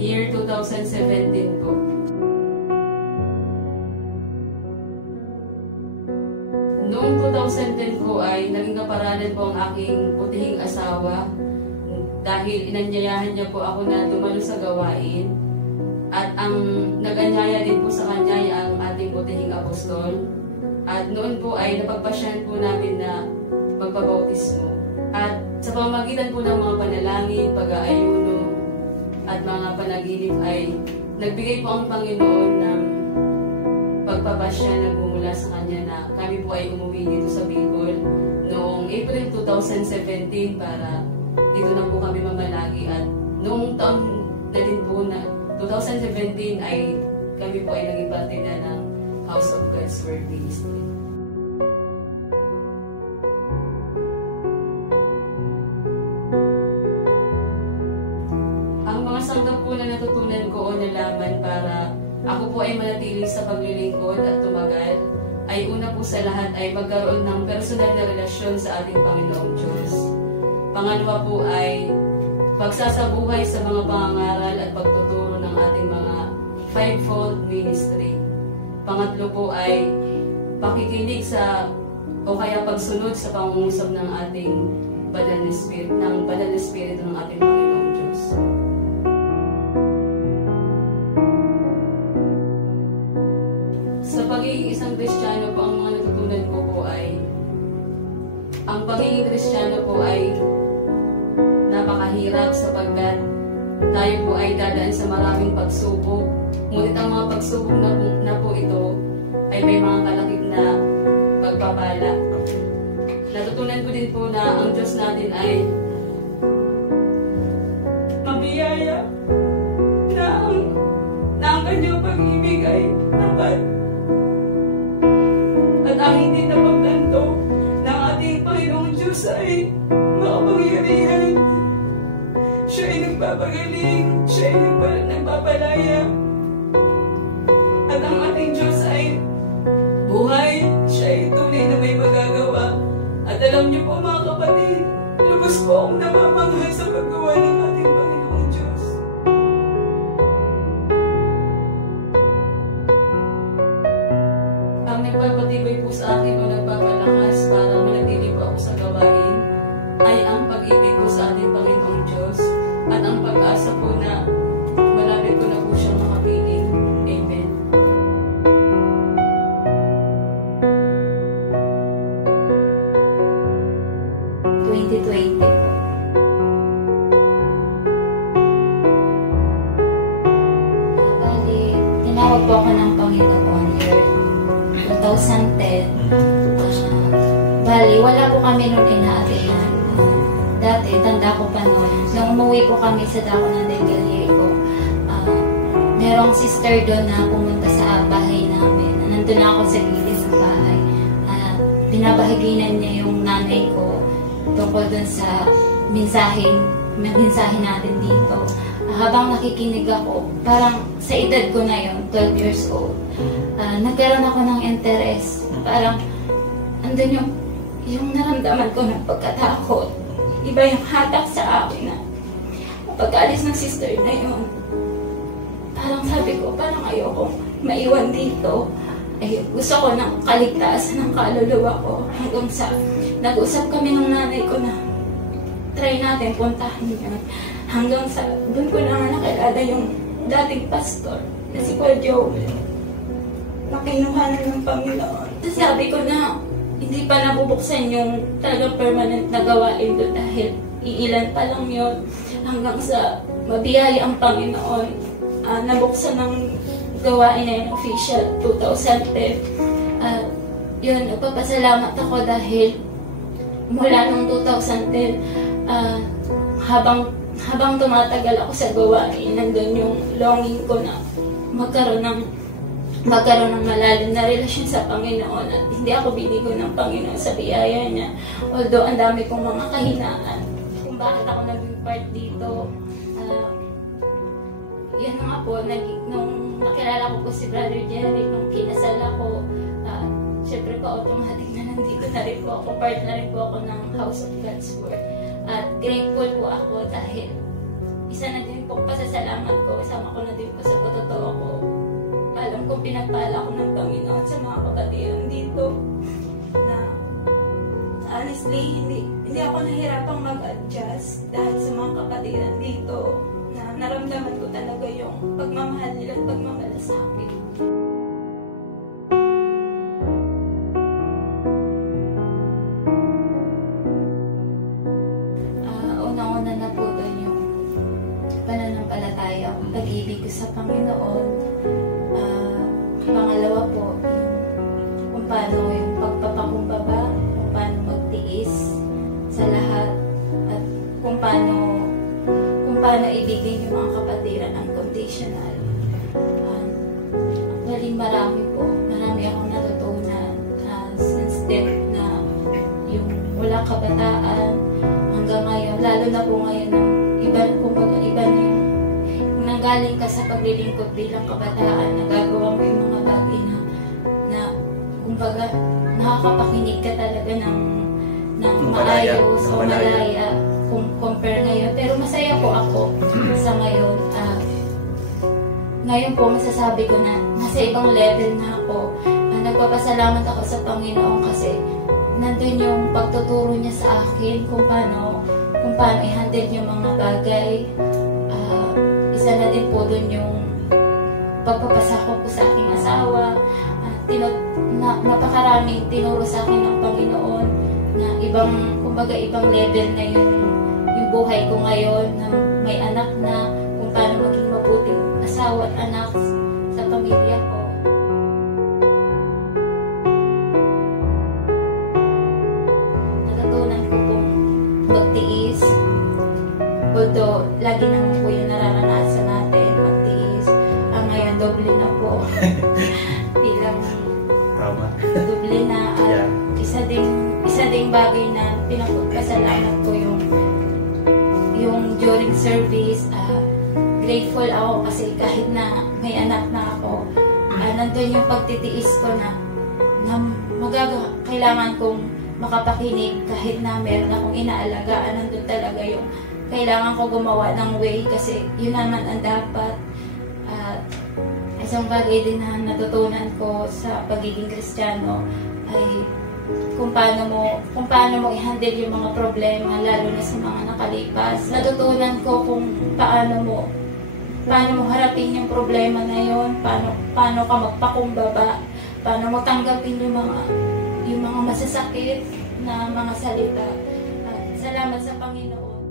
year 2017 po. Noong 2010 po ay naging kaparanan po ang aking butihing asawa dahil inanyayahan niya po ako na dumalo sa gawain. At ang nag-anyaya din po sa kanya ay ang ating butihing apostol. At noon po ay napagpasyahan po namin na magpabautismo. At sa pamamagitan po ng mga panalangin, pag-aayuno, at mga panaginip ay nagbigay po ang Panginoon ng pagpapasya na bumula sa kanya na kami po ay umuwi dito sa Bicol noong April 2017 para dito na po kami mamalagi. At noong taon na din po na 2017 ay kami po ay naging parte na ng House of God's Word Ministry. Ang mga sanggap po na natutunan ko o nalaman para ako po ay manatili sa paglilingkod at tumagal ay una po sa lahat ay magkaroon ng personal na relasyon sa ating Panginoong Diyos. Pangalawa po ay pagsasabuhay sa mga pangangaral at pagtuturo ng ating mga fivefold ministry. Pangatlo po ay pakikinig sa o kaya pagsunod sa pangungusap ng ating banal na spirit, ng ating Panginoong Diyos. Sa pagiging isang Kristiyano po, ang mga natutunan ko po ay ang pagiging Kristiyano po ay napakahirap sapagkat tayo po ay dadaan sa maraming pagsubok. Ngunit ang mga pagsubok na po ito ay may mga kalakip na pagpapala. Natutunan ko din po na ang Diyos natin ay mabiyaya na ang kanyang pag-ibig ay tapat. At ang hindi napagtanto ng ating Panginoong Diyos ay makapangyarihan. Siya ay nagpapagaling, siya ay nagpapalaya. At ang ating Diyos ay buhay, siya ay tunay na may magagawa. At alam niyo po mga kapatid, lubos po akong namamangha sa paggawa ng ating Panginoong Diyos. Ang nagpapatibay po sa akin o nagpapalakas para manatili po ako sa gawain ay ang pag-ibig ko sa ating Panginoong Diyos at ang pag-asa po na malapit ko na po siyang makapiling. Amen. Tinawag po ako ng Panginoon year 2010. Bali, wala po kami noon inaatenan. Dati, tanda ko pa noon. Nung umuwi po kami sa Daconan del Gallego, merong sister doon na pumunta sa bahay namin. Nandun na ako sa gilid ng bahay. Binabahaginan niya yung nanay ko tungkol doon sa mensahe natin dito. Habang nakikinig ako, parang sa edad ko na yun, 12 years old, nagkaroon ako ng interest. Parang andun yung naramdaman ko ng pagkatakot. Iba yung hatak sa akin na pag-alis ng sister na yun. Parang sabi ko, parang ayoko maiwan dito. Ay, gusto ko ng kaligtasan ng kaluluwa ko. Hanggang sa nag-usap kami ng nanay ko na try natin puntahan yun. Hanggang sa doon ko na nakilala yung dating pastor na si Kuya Joel. Nakinuhanan ng Panginoon. Tapos sabi ko na hindi pa nabubuksan yung talagang permanent na gawain doon dahil iilan pa lang yun. Hanggang sa mabiyaya ang Panginoon, nabuksan ng gawain na yung official 2010. Yun, nagpapasalamat ako dahil mula nung 2010, habang tumatagal ako sa gawain, nandun yung longing ko na magkaroon ng malalim na relasyon sa Panginoon at hindi ako binigo ng Panginoon sa biyaya niya. Although ang dami kong mga kahinaan kung bakit ako naging part dito. Yan nga po, nung nakilala ko po si Brother Jerry, nung kinasal ako, syempre po automatic na nandito na rin po ako, part na rin po ako ng House of God's Word. At grateful po ako dahil isa na din po pasasalamat ko, isama ko na din po sa totoo ko. Alam ko pinagpala ko ng Panginoon sa mga kapatiran dito na honestly, hindi ako nahirapang mag-adjust dahil sa mga kapatiran dito na naramdaman ko talaga yung pagmamahal nila at pagmamalasakit. Unang-una na po doon yung pananampalataya, pag-ibig ko sa Panginoon. Pangalawa po, kung paano yung pagpapakumbaba, kung paano magtiis sa lahat, at kung paano ibigay yung mga kapatiran unconditional. Actually, marami akong natutunan since death na yung mula kabataan hanggang ngayon, lalo na po ngayon, iba na yung nanggaling ka sa paglilingkod bilang kabataan, nagagawa mo yung mga bagay na kumbaga nakakapakinig ka talaga ng maayos o malaya kung compare ngayon. Pero masaya po ako sa ngayon. Ngayon po masasabi ko na nasa ibang level na ako. Nagpapasalamat ako sa Panginoon kasi nandun yung pagtuturo niya sa akin kung paano i-handle yung mga bagay. Isa na din po dun yung pagpapasakop ko sa aking asawa. Napakaraming tinuro sa akin ng Panginoon na ibang level na yung buhay ko ngayon, na may anak na, kung paano maging mabuting asawa at anak sa pamilya ko. Natutunan ko pong magtiis. Although, lagi naman po yung nararanasan natin, magtiis. Ngayon, doble na po. Bilang doble na. At isa ding bagay na pinapagpasalamat ko yung during service. Grateful ako kasi kahit na may anak na ako, nandun yung pagtitiis ko na kailangan kong makapakinig kahit na meron akong inaalagaan. Nandun talaga yung kailangan ko gumawa ng way kasi yun naman ang dapat. At isang bagay din na natutunan ko sa pagiging Kristiyano ay kung paano mo i-handle yung mga problema, lalo na sa mga nakalipas. Natutunan ko kung paano mo harapin yung problema na yun, paano ka magpakumbaba, paano mo tanggapin yung mga masasakit na mga salita. At salamat sa Panginoon.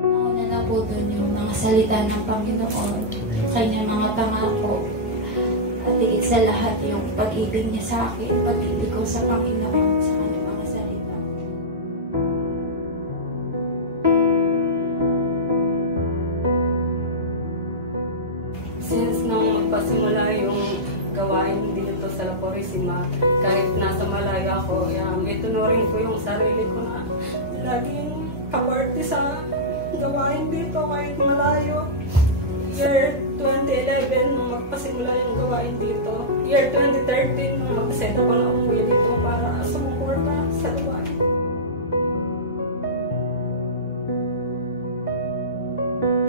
Nauna na po doon yung mga salita ng Panginoon, kanyang mga pangako, at higit sa lahat yung pag-ibig niya sa akin, pag-ibig ko sa Panginoon, sa kanyang mga salita. Since nung magpasimula yung gawain dito sa La Purisima, kahit nasa malayo ako, itunurin ko yung sarili ko na laging kaparty sa gawain dito kahit malayo. Year 2011, nung magpasimula yung gawain dito. Year 2013, nung mag-set ako na umuwi dito para sumuporta sa gawain.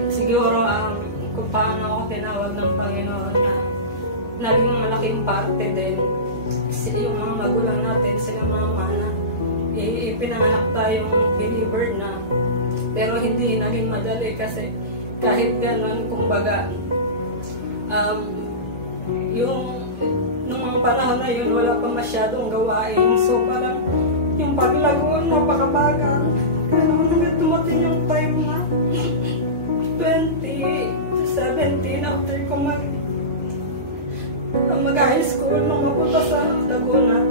Siguro, kung paano ako tinawag ng Panginoon na naging malaking parte din yung mga magulang natin, sila mama na ipinanganak tayong believer na, pero hindi naging madali kasi kahit gano'n, kumbaga, nung mga panahon na yun, wala pa masyadong gawain. So, parang, yung paglagoon, napakabagal. Kaya naman hanggang tumating yung time na 2017, after ko mag-high school, nung mapunta sa Laguna,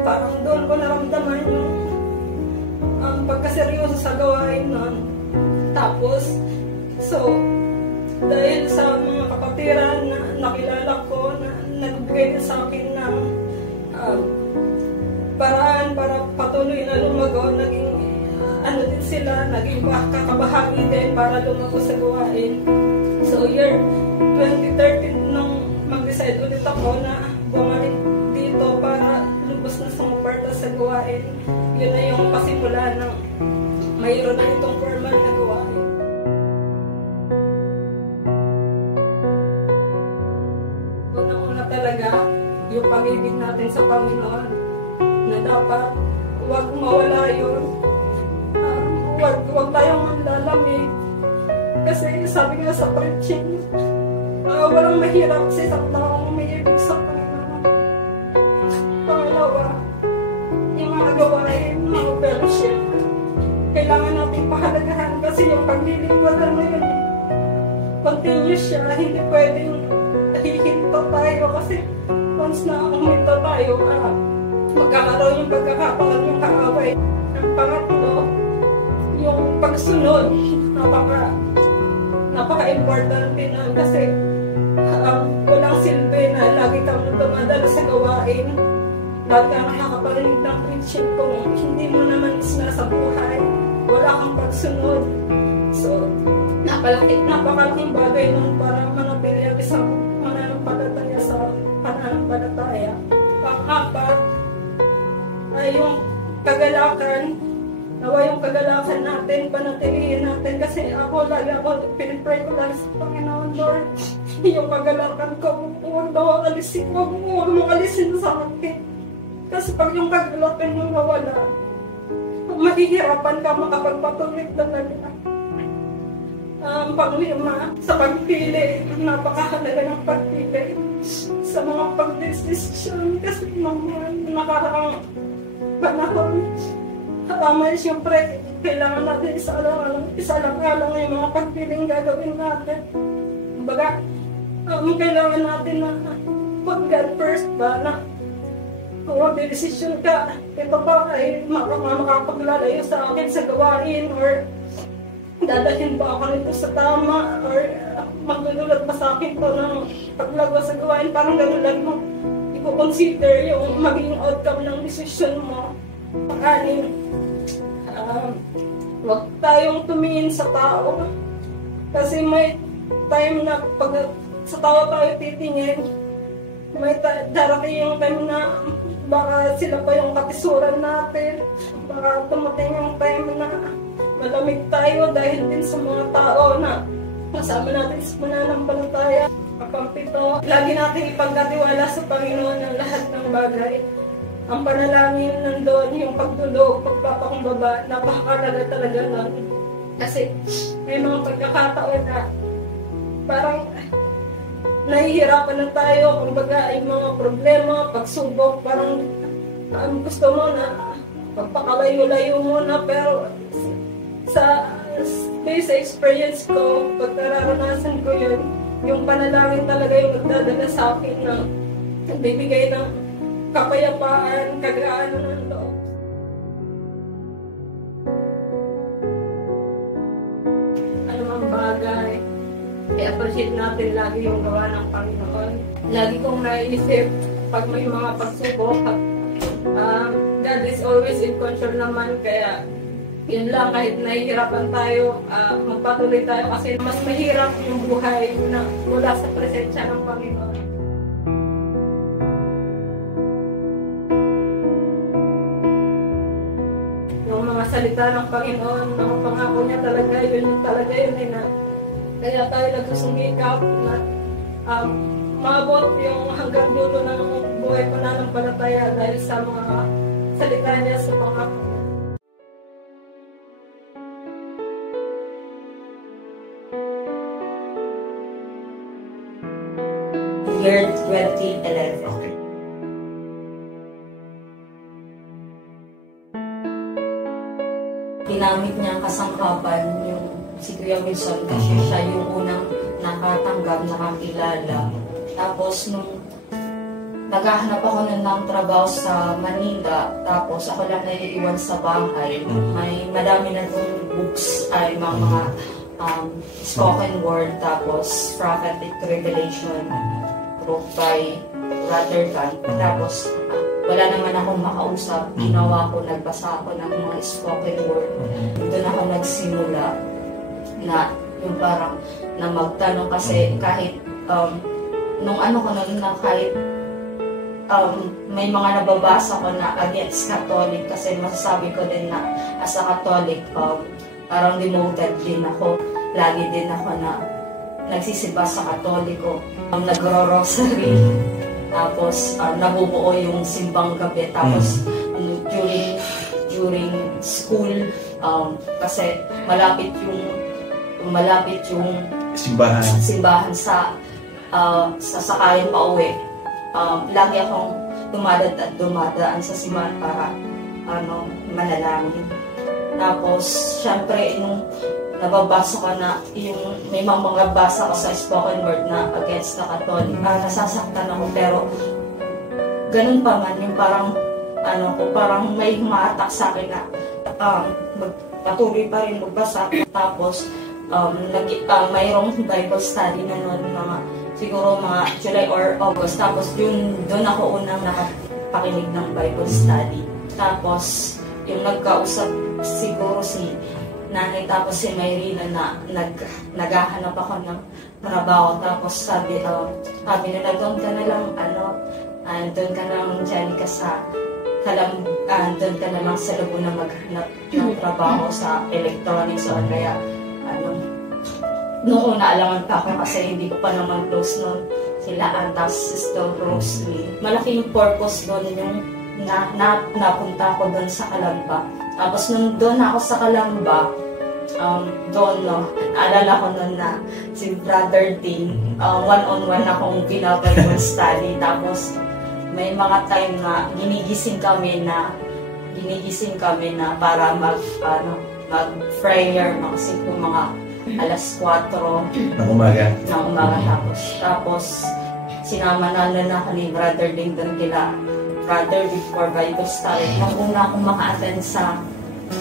parang doon ko naramdaman yung pagkaseryoso sa gawain nun. Tapos, so, dahil sa mga kapatiran na nakilala ko na nagbigay din sa akin ng paraan para patuloy na lumago, naging din sila, naging kakabahagi din para lumago sa gawain. So, year 2013, nung mag-decide ulit ako na bumalik dito para lubos na sumuporta sa sa gawain. Yun na yung pasimula ng mayroon na itong formal na gawain. Una-una talaga, yung pag-ibig natin sa Panginoon, na dapat huwag mawala yun. Huwag tayong manlalamig. Kasi sabi nga sa preaching, walang mahirap sa isang taong umiibig sa Panginoon. Pangalawa, yung mga gawain, mga fellowship, kailangan natin pahalagahan kasi yung paglilingwaran na yun, continuous siya, hindi pwedeng hihinto tayo kasi once na huminto tayo, magkakaroon yung pagkakapangal yung kaaway. Ang pangatlo, yung pagsunod, napaka-importante na kasi walang silbi na lagi kang dumadala sa gawain, lagi kang nakakaparinig ng preaching kung hindi mo naman nasa buhay, wala kang pagsunod. So, napakalaking bagay nun para manatili ang isang mananampalataya sa pananampalataya. Pang-apat ay yung kagalakan. Nawa yung kagalakan natin, panatilihin natin. Kasi lagi ako, pinipray ko lang sa Panginoon, Lord. Yung kagalakan ko, huwag daw alisin, huwag mong alisin sa akin. Kasi pag yung kagalakan mo nawala, mahihirapan ka makapagpatuloy talaga. Panglima, sa pagpili, napakahalaga ng pagpili. Sa mga pagdesisyon, kasi naman, nakaraang panahon, siyempre, kailangan natin isa-alang-alang yung mga pagpiling gagawin natin. Kumbaga, kailangan natin na put God first ba, na kung mag-decision ka, ito ba ay makapaglalayo sa akin sa gawain, or dadalhin ba ako nito sa tama, or magdudulot ba sa akin to ng paglago sa gawain, parang gano'n lang mo i-consider yung magiging outcome ng decision mo. Pag-anim, huwag tayong tumingin sa tao. Kasi may time na pag sa tao tayo titingin, may darating yung time na baka sila pa yung katisuran natin. Baka tumating yung time na malamig tayo dahil din sa mga tao na kasama natin sa pananampalataya. Pang-pito, lagi natin ipagkatiwala sa Panginoon ang lahat ng bagay. Ang panalangin nandoon, yung pagdulog, pagpapakumbaba, napakalaga talaga lang. Kasi may mga pagkakataon na parang nahihirapan na tayo, kumbaga ay mga problema, pagsubok, parang gusto mo na pagpakalayo-layo mo na, pero sa experience ko, pag nararanasan ko yun, yung panalangin talaga yung nagdadala sa akin na nagbibigay ng kapayapaan, kagaan ng loob. Ano mang bagay, i-appreciate natin lagi yung gawa ng Panginoon. Lagi kong naisip, pag may mga pagsubok, God is always in control naman, kaya yun lang, kahit nahihirapan tayo, magpatuloy tayo kasi mas mahirap yung buhay na wala sa presensya ng Panginoon. Yung mga salita ng Panginoon, mga pangako niya talaga yun na kaya tayo nagsusumikap na maabot yung hanggang dulo ng buhay pananampalataya dahil sa mga salita niya sa pangako. Year 2011. Okay. Ginamit niya ang kasangkapan yung si Kuya Wilson kasi siya yung unang nakatanggap, nakakilala. Tapos nung naghahanap ako ng trabaho sa Manila, tapos ako lang naiiwan sa bahay, may madami na itong books ay mga spoken word, tapos prophetic revelation book by Rotterdam. Tapos wala naman akong makausap, ginawa ko, nagbasa ako ng mga spoken word. Doon ako nagsimula na yung parang na magtanong kasi kahit nung ano ko na kahit may mga nababasa ko na against Catholic kasi masasabi ko din na as a Catholic, parang devoted din ako. Lagi din ako na nagsisimba sa Katoliko, nagro-rosary, tapos nabubuo yung simbang gabi, tapos during school, kasi malapit yung simbahan sa sakayan pa uwi. Lagi akong dumadaan sa simbahan para manalangin. Tapos syempre nung nababasa ko na yung may mga basa ko sa spoken word na against the Catholic, nasasaktan ako, pero ganun pa man yung parang may humaatak sa akin na patuloy pa rin magbasa. Tapos mayroong Bible study na noon, siguro mga July or August. Tapos doon ako unang nakapakinig ng Bible study. Tapos yung nagkausap siguro si nanay, tapos si Mayrina na naghahanap ako ng trabaho. Tapos sabi nila, doon ka na lang, doon ka na lang dyan ka sa doon ka na lang sa Laguna maghanap ng trabaho sa electronics o kaya noong una alangan pa ako kasi hindi ko pa naman close noon sila Antas, Sister Rosalie. Malaki yung purpose doon yung napunta ko doon sa Calamba. Tapos nung doon ako sa Calamba, naalala ko noon na si Brother Dean, one-on-one akong Bible study. Tapos may mga time na ginigising kami na para mag-prayer, mga alas 4 ng umaga. Tapos sinama na ako ni Brother Dean doon kila Brother before Bible study. Nung una akong maka-attend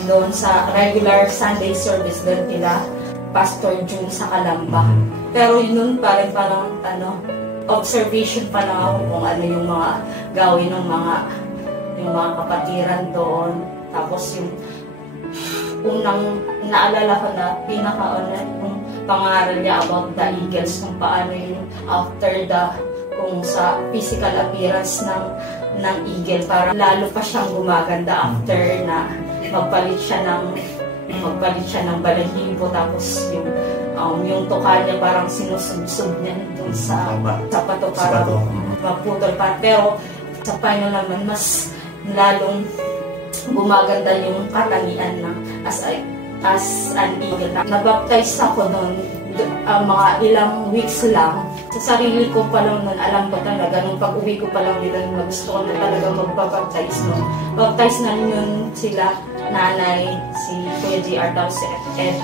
doon sa regular Sunday service doon kila Pastor June sa Calamba. Pero yun pa rin parang observation pa lang ako kung ano yung mga gawin ng mga kapatiran doon. Tapos yung unang naalala ko na yung pangaral niya about the eagles, kung paano yung kung sa physical appearance ng eagle, para lalo pa siyang gumaganda after na magpalit siya ng balahibo. Tapos yung tuka niya parang sinusubsub niya dun sa pato para maputol pa. Pero sa final naman mas lalong gumaganda yung katangian ng as an eagle. Nabaptize ako noon mga ilang weeks lang. Sa sarili ko pa lang noon, alam ko talaga, nung pag-uwi ko pa lang nila, gusto ko na talaga magbabaptize noon. Baptize na yun sila, nanay, si Kuya JR, tapos si Ed.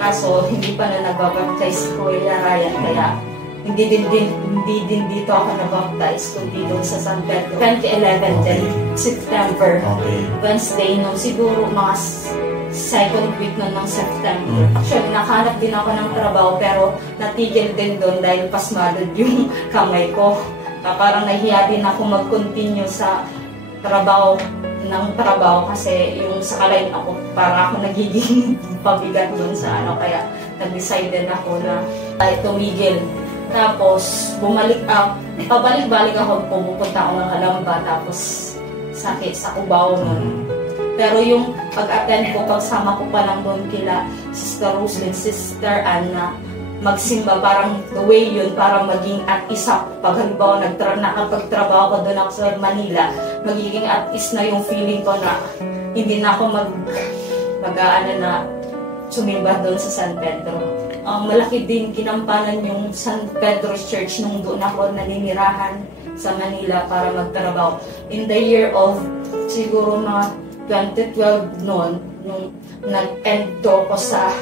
Kaso, hindi pa na nagbabaptize si Kuya Ryan, kaya hindi din dito ako nabaptize, kundi doon sa San Pedro. 2011 din, September, Wednesday noon, siguro mga second week nun ng September. Actually, nakahanap din ako ng trabaho, pero natigil din doon dahil pasmadod yung kamay ko. Parang nahiya din ako mag-continue sa trabaho kasi yung sa kalain ako, para ako nagiging pabigat doon sa kaya nag-decide din ako na tumigil. Tapos, pabalik-balik ako, pumupunta ako ng Calamba, tapos sa Cubao nun. Pero yung pag-attend ko, pagsama ko pa lang doon kila Sister Rosalie, Sister Anna, magsimba, parang the way yun, para maging at isa. Pag halimbawa nakapagtrabaho ko doon ako sa Manila, magiging at is na yung feeling ko na hindi na ako na sumimba doon sa San Pedro. Malaki din ginampanan yung San Pedro Church nung doon ako naninirahan sa Manila para magtrabaho. In the year of siguro mga 2012 noon, nung nag-end ko sa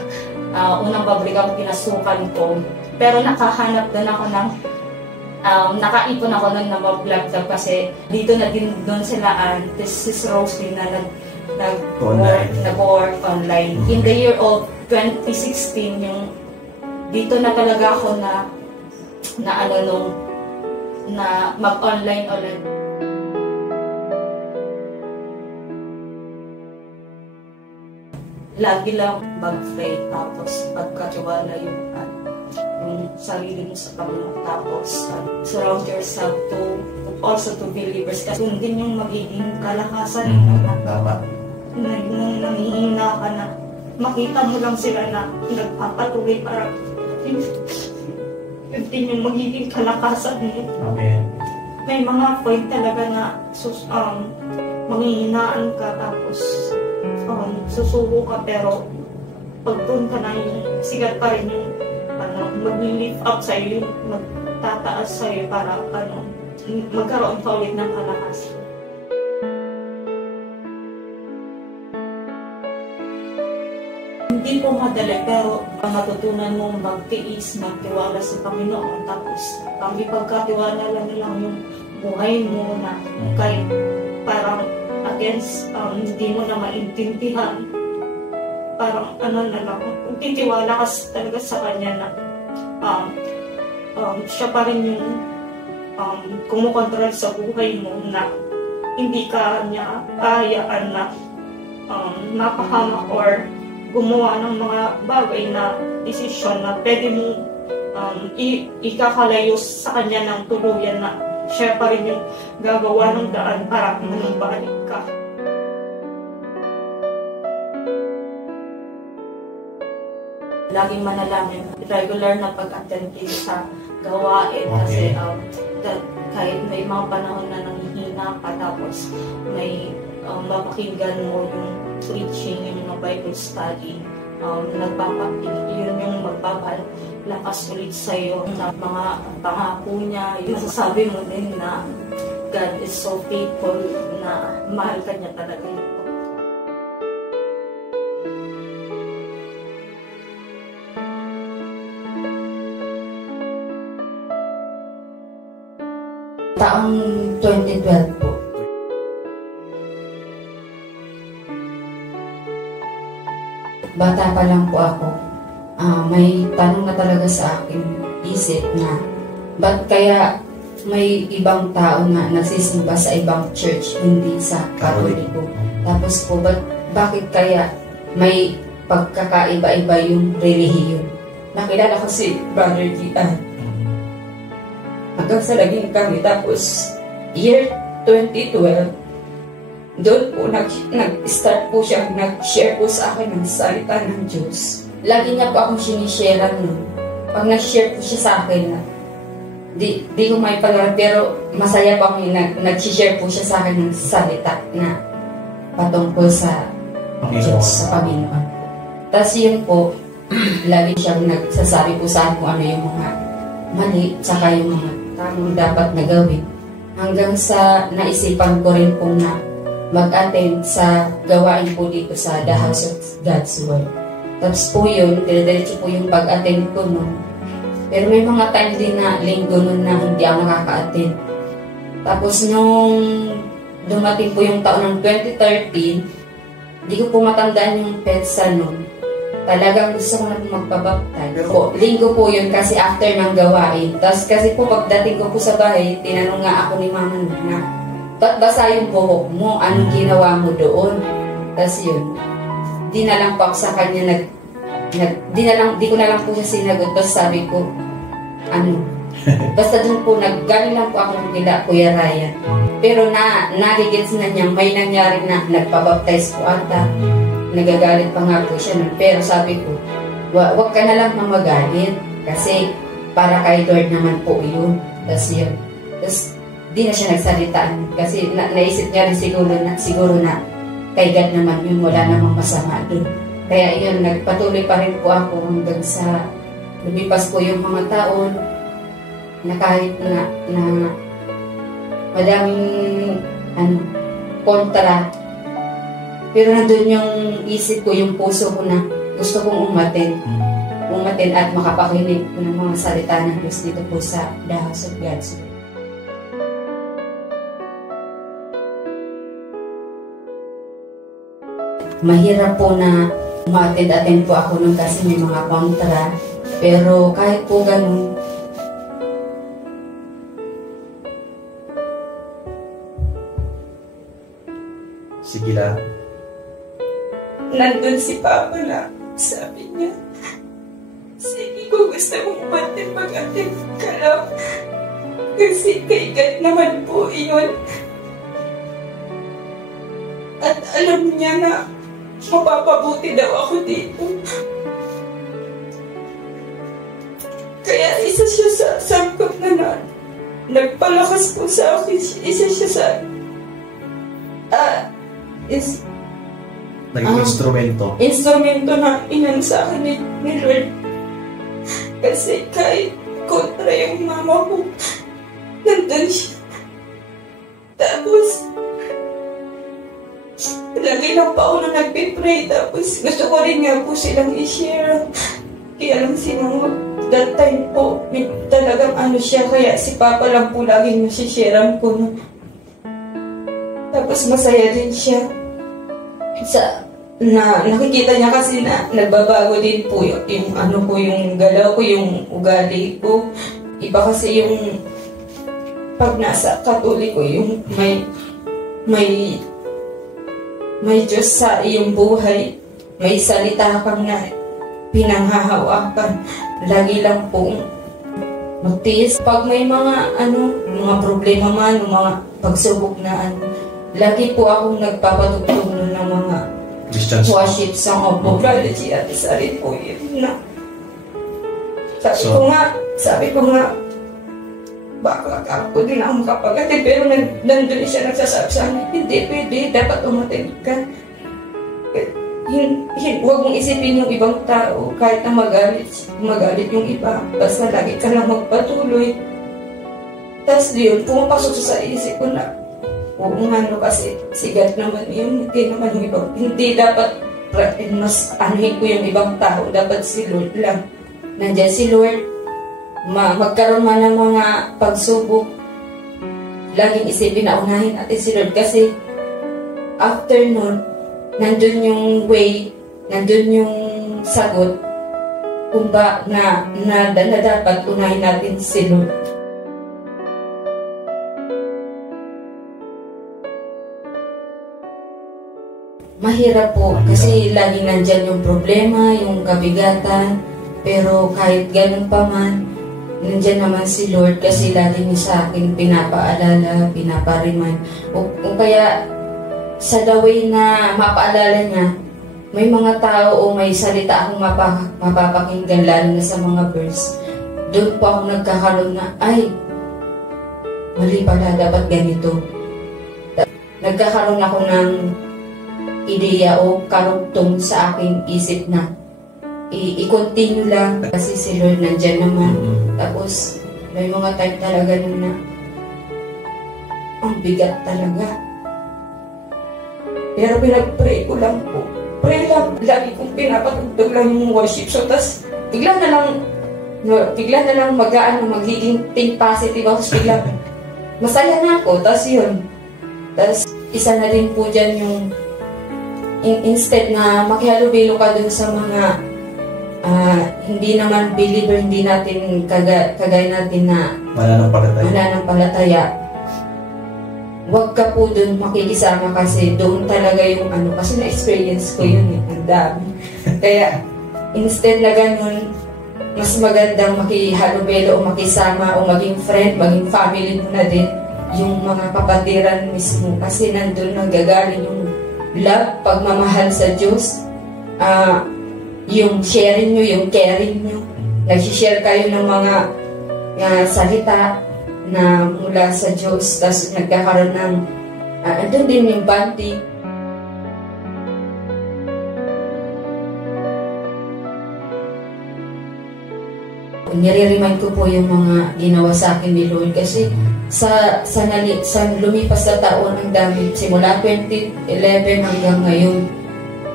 unang pabrika ko, pinasukan ko. Pero nakahanap din ako ng nakaipon ako ng mag-laptop kasi dito na din doon sila Sis Rosalie na nag-work online. In the year of 2016, yung dito na talaga ako na mag-online ulit. Lagi lang mag-pray, tapos pagkatiwala yung sarili mo sa Panginoon. Tapos, surround yourself also to believers. Kasi kung din yung magiging kalakasan na nung nangihina ka na, makita mo lang sila na nagpapatuloy para yun din yung magiging kalakasan mo. Amen. May mga point talaga na manghihinaan ka tapos susuko ka, pero pag doon ka na yung sigat pa rin yung mag-lift up sa'yo, yung magtataas sa'yo para magkaroon ka ulit ng kalakasan. Hindi po madali, pero matutunan mong magtiis, magtiwala sa Panginoon, tapos ipagkatiwala lang yung buhay mo na kahit parang against, hindi mo na maintindihan, parang na lang, titiwala ka talaga sa Kanya na siya pa rin yung kumukontrol sa buhay mo, na hindi ka niya kahayaan na mapahamak or gumawa ng mga bagay na desisyon na pwede mong ikakalayo sa Kanya ng tuluyan, na siya pa rin yung gagawa ng daan para manumbalik ka. Laging manalangin, regular na pag-attend sa gawain, kasi kahit may mga panahon na nanghihina ka, tapos may mapakinggan mo yung preaching, yung Bible study, yun yung magpapalakas ulit sa'yo na mga pangako niya. Yung masasabi mo din na God is so faithful, na mahal ka niya talaga yun. Taong 2012 po. Bata pa lang po ako. May tanong na talaga sa aking isip na ba't kaya may ibang tao na nagsisimba sa ibang church, hindi sa Katoliko. Tapos po, bakit kaya may pagkakaiba-iba yung relihiyon? Nakilala ko si Brother Gian. Hanggang sa naging kami. Tapos, year 2012, doon po nag-start po siya, nag-share po sa akin ng salita ng Diyos. Lagi niya po akong sinisharean nun. Pag nag-share po siya sa akin, di ko may palaran, pero masaya pa akong nag-share po siya sa akin ng salita na patungkol sa Diyos, sa Panginoon. Tapos yun po, lagi siyang nagsasabi po sa akin kung ano yung mga mali, saka yung mga tamang dapat na gawin. Hanggang sa naisipan ko rin po na mag-attend sa gawain po dito sa The House of God's Word. Tapos po yun, diretso po yung pag-attend ko nun. Pero may mga time din na linggo nun na hindi ako nakaka-attend. Tapos nung dumating po yung taon ng 2013, hindi ko po matandaan yung petsa nun. Talagang gusto ko na magpabaptay. Po, linggo po yun kasi after ng gawain. Tapos kasi po pagdating ko po sa bahay, tinanong nga ako ni mama na, ba't basa yung buhok mo? Anong ginawa mo doon? Tapos yun, di na lang po ako sa kanya di ko na lang po siya sinagot. Tapos sabi ko, basta doon po, galing lang po ako kila Kuya Ryan. Pero narigits na niya, may nangyari na nagpabaptize po ata. Nagagalit pa nga po siya nun. Pero sabi ko, wag ka na lang na magalit. Kasi para kay Lord naman po yun. Tapos yun. Tapos di na siya nagsalitaan. Kasi naisip niya rin siguro na kay God naman yun. Wala namang masama dun. Kaya yun, nagpatuloy pa rin po ako hanggang sa lumipas po yung mga taon na kahit na madaming kontra. Pero nandun yung isip ko, yung puso ko na gusto kong umatin at makapakinig ng mga salita ng Diyos dito po sa The House of God's Word. Mahirap po na ma-attend po ako nun kasi may mga kontra. Pero kahit po ganun, sige lang. Nandun si Papa na sabi niya, sige, gusto mong pati mag-atid ka lang. Kasi kay God naman po yun. At alam niya na mapapabuti daw ako dito. Kaya isa siya sa sangkot na nagpalakas po sa akin. Isa siya sa naging instrumento. Instrumento na inan sa akin ni Lord. Kasi kahit kontra yung mama ko, nandun siya. Tapos, lagi lang pa ako na nagpipray. Tapos, gusto ko rin nga po silang i-share. Kaya lang sinang that time po, talagang ano siya. Kaya si Papa lang po laging nasisharean ko. Tapos, masaya din siya. Nakikita niya kasi na nagbabago din po yung ano ko, yung galaw ko, yung ugali ko. Iba kasi yung pag nasa Katoliko, yung may Diyos sa iyong buhay, may salita kang na pinanghahawakan. Lagi lang pong magtiis. Pag may mga problema man, mga pagsubok na lagi po akong nagpapatugtog ng mga worship song of Biology at isa rin po yun na. Sabi ko nga, baka ako din ako makapagati, pero nandun siya nagsasabi sa akin, hindi pwede, dapat umatid ka. Huwag mong isipin yung ibang tao, kahit na magalit yung iba, basta lagi ka lang magpatuloy. Tapos yun, pumapasok sa isip ko na, kasi sigat naman yun, hindi naman yung ibang, hindi dapat mas anuhin ko yung ibang tao, dapat si Lord lang. Nandiyan si Lord, magkaroon man ng mga pagsubok, laging isipin na unahin natin si Lord kasi after nun, nandun yung way, nandun yung sagot kung ba na dapat unahin natin si Lord. Mahirap po kasi lagi nandyan yung problema, yung kabigatan, pero kahit ganun pa man, nandyan naman si Lord kasi lagi niya sa akin pinapaalala, pinapariman. O kaya sa the way na mapaalala niya, may mga tao o may salita akong mapapakinggan lalo na sa mga verse. Doon po ako nagkakaroon na, ay, mali pala, dapat ganito. Nagkakaroon ako ng ideya o karugtong sa aking isip na i-continue lang kasi si Lord nandyan naman. Tapos may mga time talaga na ang bigat talaga. Pero pinag-pray ko lang po. Pray lang. Lagi kong pinapatugtog lang yung worship. So tas bigla na lang magiging think positive ako. Bigla masaya na ako. Tas yun. Tas isa na din po dyan yung instead na makihalubilo ka dun sa mga hindi naman believer, hindi natin kagaya natin na mananampalataya. Huwag ka po dun makikisama kasi doon talaga yung kasi na-experience ko yun ang dami. Kaya instead na ganun, mas magandang makihalubilo o makisama o maging friend, maging family mo na din yung mga kapatiran mismo kasi nandun nanggagaling yung love, pagmamahal sa Diyos, yung sharing nyo, yung caring nyo. Nag-share kayo ng mga salita na mula sa Diyos, tapos nagkakaroon ng, andun din yung bonding. Nire-remind ko po yung mga ginawa sa akin ni Lord kasi sa lumipas na taon ang dami, simula 2011 hanggang ngayon,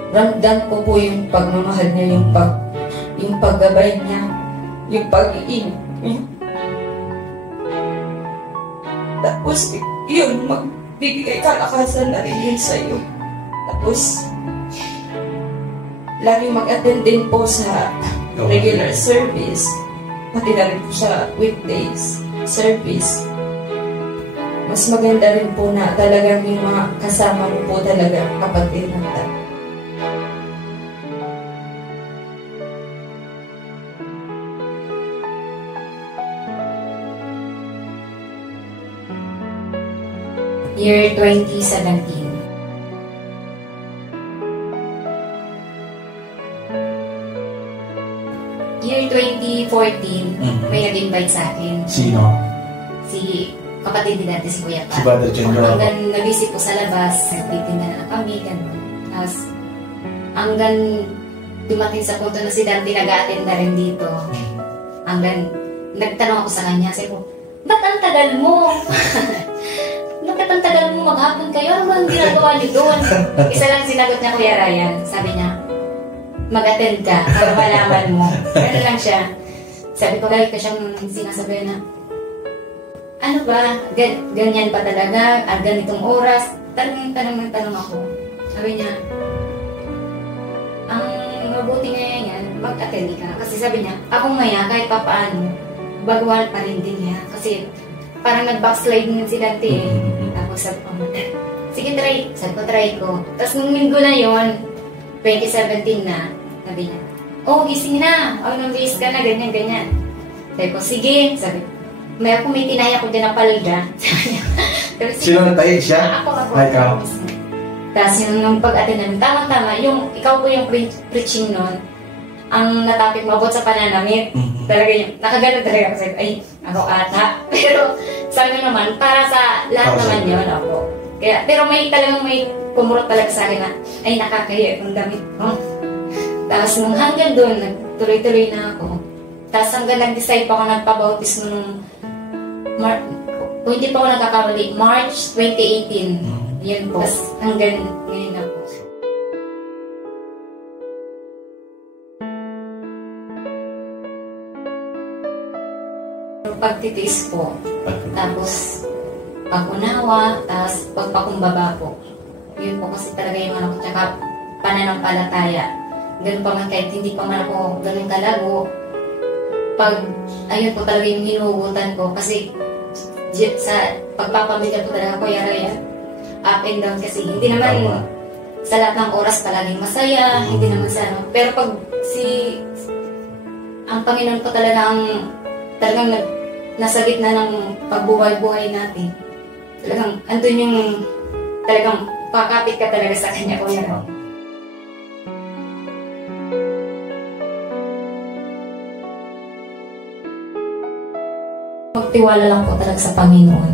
ramdam ko po yung pagmamahal niya, yung paggabay niya, yung pag-iingat niya. Tapos yun, magbibigay kalakasan na rin yun sa'yo. Tapos lagi mag-attend din po sa regular service, pati na rin po sa weekdays service. Mas maganda rin po na talagang yung mga kasama mo po talaga kapatid natin. year 2017. Year 2014, may nag-invite sa akin. Sino? Si kapatid din natin, si Kuya Pa. Si Brother Junior. Hanggang nabisi po sa labas, nagtitinda na kami, gano'n. Tapos, hanggang dumating sa punto na si Dante nag-a-attend na rin dito. Hanggang nagtanong ako sa kanya, sabi ko, ba't ang tagal mo? Bakit ang tagal mo maghapon kayo? Ano bang ginagawa niyo doon? Isa lang sinagot niya, Kuya Ryan. Sabi niya, mag-attend ka para malaman mo. Ganun lang siya. Sabi ko, lagi ko siyang sinasabi na, ano ba? Ganyan pa talaga? At ganitong oras? Tanong ako. Sabi niya, ang mabuti ngayon yan, mag-attend ka. Kasi sabi niya, ako ngayon, kahit pa paano, bagwal pa rin din niya. Kasi parang nag-backslide din si Dante eh. Tapos sabi ko, sige try. Sabi ko, try ko. Tapos nung linggo na yon 2017 na, sabi niya, oh, gising na. Oh, nang-base ka na, ganyan. Sabi ko, sige. Sabi ko, may tinaya ko dyan ng palda. Sino natayin siya? Ako. Ay, ikaw. Tapos yung pag-attend namin, tama-tama, yung ikaw po yung preaching nun, ang natapik mabot sa pananamit. Talaga yung, nakagano talaga kasi, ay, ako ata. Pero, sa akin naman, para sa lahat naman yun, ako. Kaya, pero talagang may kumurot talaga sa akin na, ay, nakakaya yung damit ko. Tapos nung hanggang doon, nagtuloy-tuloy na ako. Tapos hanggang nag-decide pa ako nagpabautismo nung, kung hindi pa ako nagkakamali, March 2018. Yun po. Tapos hanggang ngayon na po. Pagtitiis po. Tapos pag-unawa, tapos pagpakumbaba po. Yun po kasi talaga yung ano ko, tsaka pananampalataya. Ganun pa man kahit hindi pa man ako ganun kalago. Ayun po talaga yung hinuhugutan ko. Kasi sa pagpapamilya po talaga ko, Kuya, up and down kasi hindi naman sa lahat ng oras palaging masaya, hindi naman sa ano. Pero pag ang Panginoon ko talagang nasa gitna ng pagbuhay-buhay natin. Talagang, andun yung, talagang, pakapit ka talaga sa kanya, Kuya. Magtiwala lang po talaga sa Panginoon.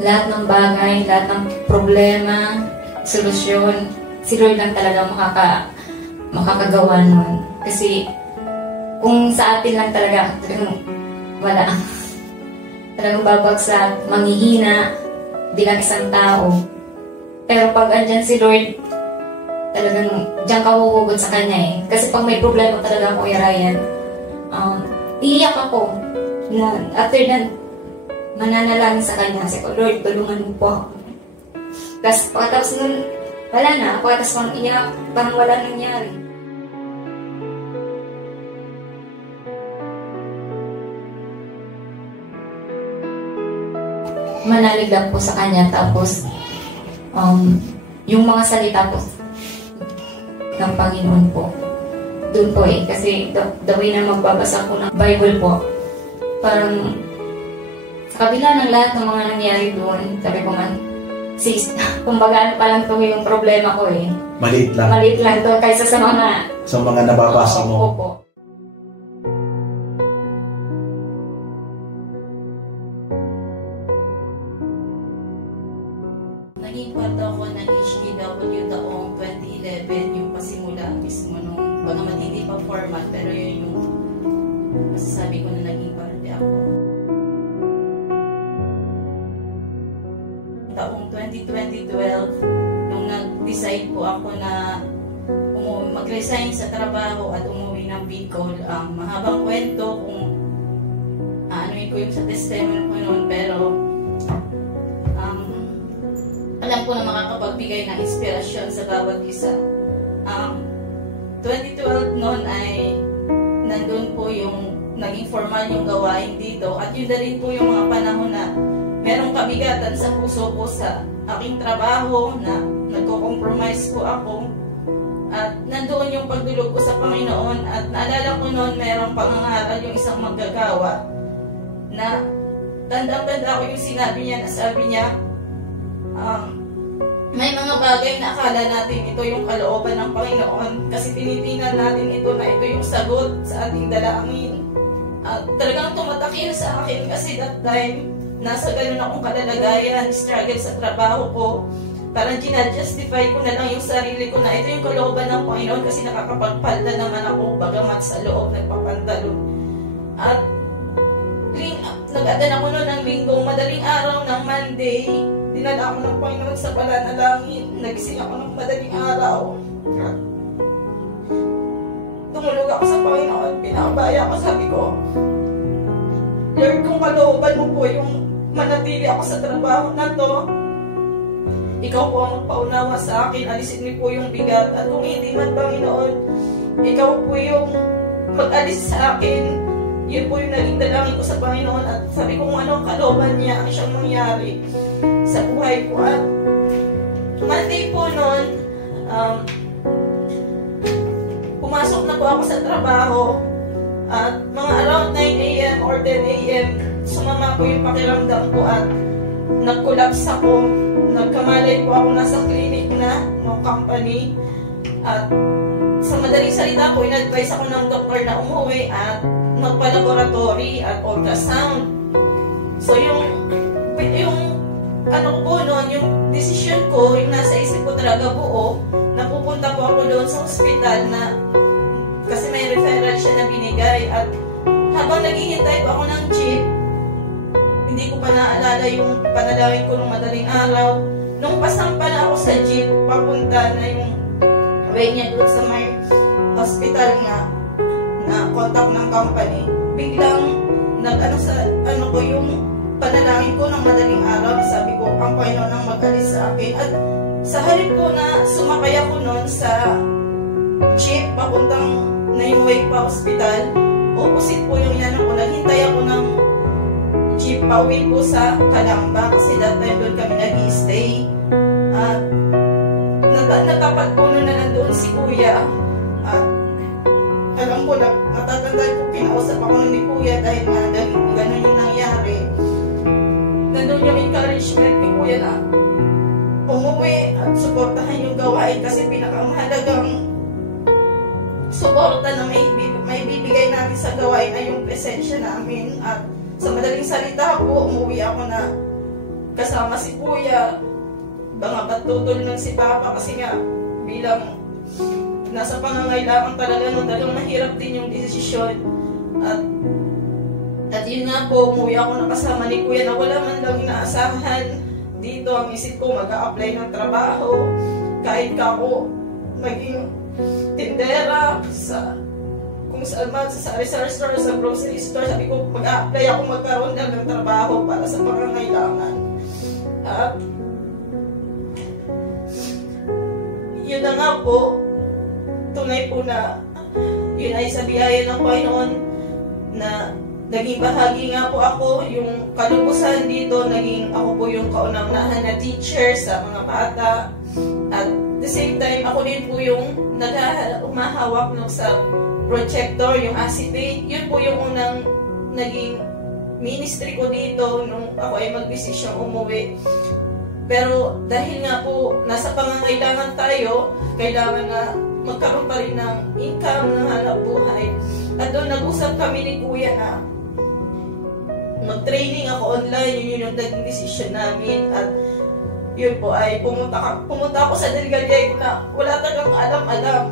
Lahat ng bagay, lahat ng problema, solusyon, si Lord lang talaga makakagawa nun. Kasi, kung sa atin lang talaga, talagang wala. Talagang babagsak, manghihina, di lang isang tao. Pero pag andyan si Lord, talagang diyan ka huhugot sa Kanya eh. Kasi pag may problema talaga, Kuya Ryan, iiyak ako. After that, mananalangin sa Kanya. Kasi ko, Lord, tulungan mo po ako. Tapos pagkatapos nun, wala na. Pagkatapos parang iyak, parang wala nangyari. Manalig lang po sa Kanya, tapos yung mga salita po ng Panginoon po doon po eh, kasi the way na magbabasa po ng Bible po, parang sa kabila ng lahat ng mga nangyari doon, sabi ko man, kumbaga ano pa lang ito yung problema ko eh, maliit lang to kaysa sa mga nababasa mo. Opo. Naging part ako ng HGW taong 2011, yung pasimula mismo nung baga matindi pa format, pero yun yung masasabi ko na naging parte ako. Taong 2012, nung nag-decide po ako na mag-resign sa trabaho at umuwi ng Bicol, mahabang kwento kung ano ko yung sa testimony ko noon, pero alam ko na makakapagbigay ng inspirasyon sa bawat isa. 2012 noon ay nandun po yung naging formal yung gawain dito, at yun na rin po yung mga panahon na merong kabigatan sa puso ko sa aking trabaho, na nagko-compromise po ako, at nandoon yung pagdulog ko sa Panginoon. At naalala ko noon merong pangangaral yung isang manggagawa na tanda-tanda ko yung sinabi niya, na sabi niya, may mga bagay na akala natin ito yung kalooban ng Panginoon kasi tinitingnan natin ito na ito yung sagot sa ating dalangin. Talagang tumatakil sa akin kasi that time, nasa ganun akong kalalagayan, struggle sa trabaho ko. Parang ginajustify ko na lang yung sarili ko na ito yung kalooban ng Panginoon kasi nakakapagpalda naman ako bagamat sa loob nagpapantalon. At nag-attend ako noon ng linggo, madaling araw ng Monday, dinala ako ng Panginoon sa pananalangin. Nagising ako ng madaling araw. Tumulog ako sa Panginoon, pinakabaya ako, sabi ko, Lord, kung kalooban mo po yung manatili ako sa trabaho na to, ikaw po ang magpaunawa sa akin, alisin niyo po yung bigat. At kung hindi man, Panginoon, ikaw po yung mag-alis sa akin. Yun po yung naging dalangin ko sa Panginoon. At sabi ko kung anong kalooban niya ang siyang mangyari sa buhay ko. At Monday po noon, pumasok na po ako sa trabaho. At mga around 9 a.m. or 10 a.m., sumama po yung pakiramdam ko at nag-collapse ako. Nagkamalay po ako nasa clinic na ng company. At sa madaling salita po, in-advise ako ng doktor na umuwi at magpa-laboratory at ultrasound. So yung ano po noon, yung decision ko, yung nasa isip ko talaga buo, napupunta po ako doon sa hospital na kasi may referral siya na binigay. At habang naghihintay po ako ng jeep, hindi ko pa naalala yung panalangin ko nung madaling araw. Nung pasampa na ako sa jeep, papunta na yung way niya doon sa may hospital na contact ng company. Biglang nag-ano ko yung panalangin ko ng madaling araw. Sabi ko, ang Panginoon ang mag-alis sa akin. At sa halip ko na sumakay ako noon sa jeep, papuntang na yung way pa hospital, opposite po yung yan ako. Naghintay ako ng jeep pauwi po sa Calamba kasi that time doon kami nag-i-stay. At natapat po na nandoon si Kuya. At alam ko, natatandaan ko, kinausap ako ni Kuya dahil nga gano'n yung nangyari. Nandun yung encouragement ni Kuya na umuwi at suportahan yung gawain kasi pinakamahalagang suporta na may bibigay natin sa gawain ay yung presensya namin. At sa madaling salita po, umuwi ako na kasama si Kuya. Banga patutol ng si Papa kasi nga bilang nasa pangangailangan talaga no, talagang mahirap din yung desisyon. At yun nga po, umuwi ako na kasama ni Kuya na wala man lang inaasahan. Dito ang isip ko mag-a-apply ng trabaho. Kahit ka ako maging tindera sa kung saan man, sa sari-sari store, sa grocery store, sabi ko mag-a-apply ako magkaroon lang ng trabaho para sa pangangailangan. At yun na nga po, tunay po na yun ay sa biyaya ng Panginoon na naging bahagi nga po ako, yung kalubusan dito, naging ako po yung kaunang-unahan na teacher sa mga bata. At the same time, ako din po yung umahawak sa projector, yung acetate. Yun po yung unang naging ministry ko dito nung ako ay magdesisyong umuwi. Pero dahil nga po nasa pangangailangan tayo, kailangan na magkaroon pa rin ng income, ng hanap buhay. At doon nag-usap kami ni Kuya na mag-training ako online, yun yung naging decision namin. At yun po ay pumunta ako sa Del Gallego na wala talagang alam-alam.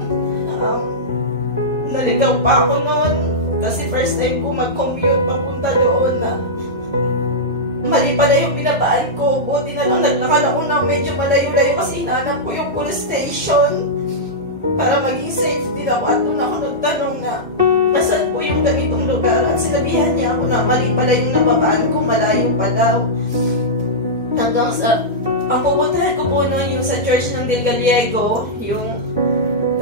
Naligaw pa ako noon kasi first time ko mag-commute papunta doon na mali pala yung binabaan ko. Buti na lang naglakad ako na medyo malayo-layo kasi hinanap ko yung police station para maging safety daw. At doon ako nagtanong na nasaan po yung ganitong lugar. At sinabihan niya ako na mali pala yung nababaan ko, malayo pa daw. Hanggang sa, ang pupuntahan ko po noon yung sa church ng Del Gallego, yung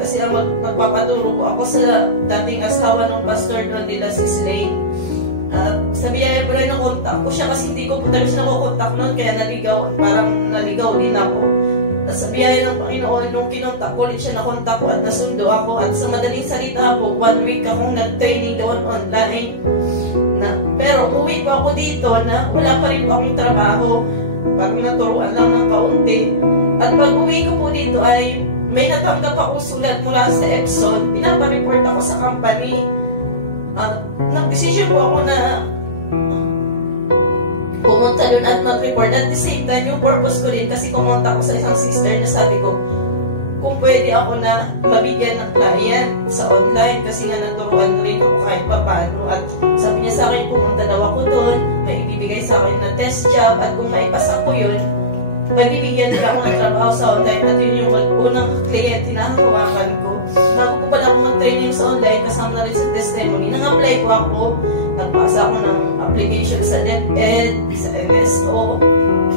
kasi ang magpapaturo ko ako sa dating asawa ng pastor doon nila si Slade. Sa biyaya po rin nakontak ko siya kasi hindi ko po talaga siya nakukontak noon kaya parang naligaw din ako. At sa biyaya ng Panginoon, nung kinontak ko ulit siya, nakontak ko at nasundo ako. At sa madaling salita po, 1 week akong nag-training doon online. Pero uwi pa ako dito na wala pa rin po akong trabaho. parang naturuan lang ng kaunti. At pag uwi ko po dito ay may natanggap ako sulat mula sa Epson, pinapareport ako sa company. At nag-decision po ako na pumunta doon at mag-report. At the same time, yung purpose ko din, kasi kumunta ako sa isang sister na sabi ko, kung pwede ako na mabigyan ng client sa online kasi nga naturuan rin ako kahit paano. At sabi niya sa akin, pumunta daw ako doon, may ibibigay sa akin na test job at kung maipasa ko yun, mabibigyan nila ako ng trabaho sa online. At yun yung unang client na hawakan ko. Bago ko pala ako mag-training sa online, kasama na rin sa testimony, nang-apply po ako, nagpasa ako ng application sa DepEd, sa MSO,